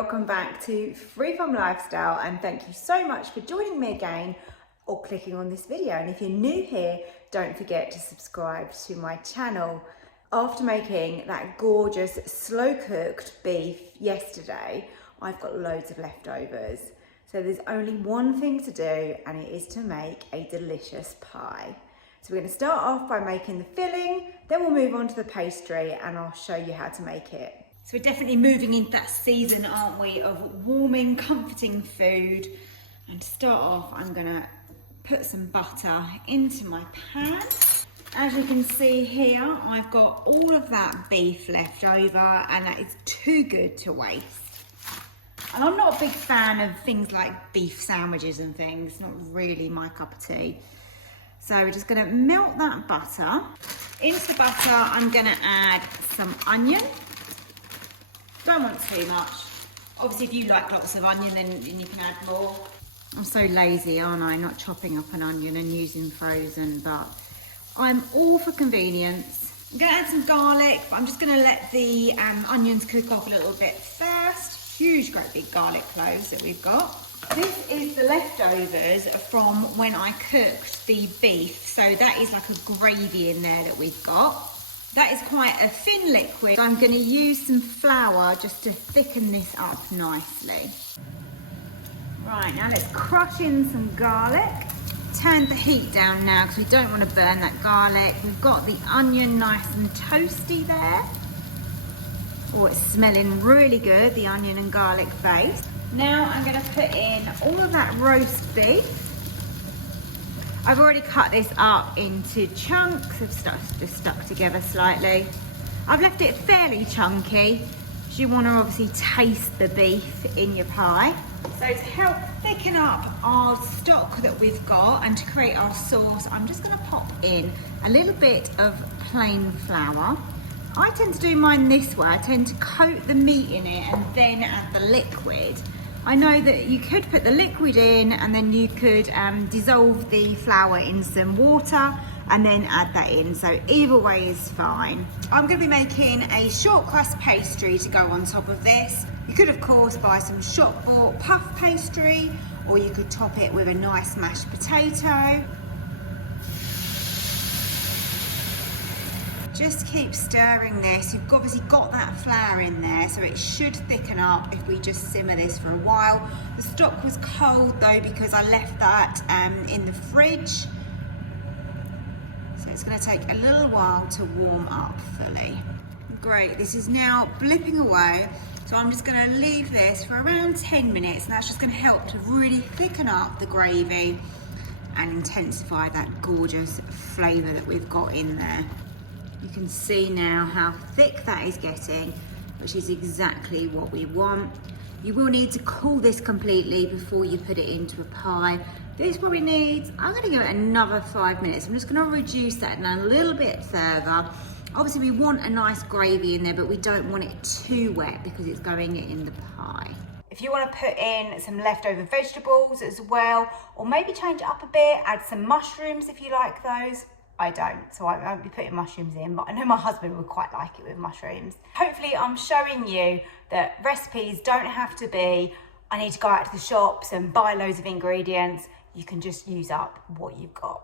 welcome back to Freeform Lifestyle, and thank you so much for joining me again or clicking on this video. And if you're new here, don't forget to subscribe to my channel. After making that gorgeous slow cooked beef yesterday, I've got loads of leftovers. So there's only one thing to do, and it is to make a delicious pie. So we're going to start off by making the filling, then we'll move on to the pastry and I'll show you how to make it. So we're definitely moving into that season, aren't we, of warming, comforting food. And to start off, I'm going to put some butter into my pan. As you can see here, I've got all of that beef left over, and that is too good to waste. And I'm not a big fan of things like beef sandwiches and things, not really my cup of tea. So we're just going to melt that butter. Into the butter, I'm going to add some onion. Don't want too much. Obviously, if you like lots of onion, then you can add more. I'm so lazy, aren't I? Not chopping up an onion and using frozen, but I'm all for convenience. I'm going to add some garlic, but I'm just going to let the onions cook off a little bit first. Huge, great big garlic cloves that we've got. This is the leftovers from when I cooked the beef. So that is like a gravy in there that we've got. That is quite a thin liquid. I'm going to use some flour just to thicken this up nicely. Right, now let's crush in some garlic. Turn the heat down now because we don't want to burn that garlic. We've got the onion nice and toasty there. Oh, it's smelling really good, the onion and garlic base. Now I'm going to put in all of that roast beef. I've already cut this up into chunks. It's just stuck together slightly. I've left it fairly chunky because you want to obviously taste the beef in your pie. So to help thicken up our stock that we've got and to create our sauce, I'm just going to pop in a little bit of plain flour. I tend to do mine this way. I tend to coat the meat in it and then add the liquid. I know that you could put the liquid in and then you could dissolve the flour in some water and then add that in. So either way is fine. I'm going to be making a short crust pastry to go on top of this. You could of course buy some shop bought puff pastry, or you could top it with a nice mashed potato. Just keep stirring this. You've obviously got that flour in there, so it should thicken up if we just simmer this for a while. The stock was cold though because I left that in the fridge. So it's going to take a little while to warm up fully. Great, this is now blipping away. So I'm just going to leave this for around 10 minutes, and that's just going to help to really thicken up the gravy and intensify that gorgeous flavour that we've got in there. You can see now how thick that is getting, which is exactly what we want. You will need to cool this completely before you put it into a pie. This probably needs, I'm going to give it another 5 minutes. I'm just going to reduce that now a little bit further. Obviously we want a nice gravy in there, but we don't want it too wet because it's going in the pie. If you want to put in some leftover vegetables as well, or maybe change it up a bit, add some mushrooms if you like those. I don't, so I won't be putting mushrooms in, but I know my husband would quite like it with mushrooms. Hopefully I'm showing you that recipes don't have to be, I need to go out to the shops and buy loads of ingredients. You can just use up what you've got.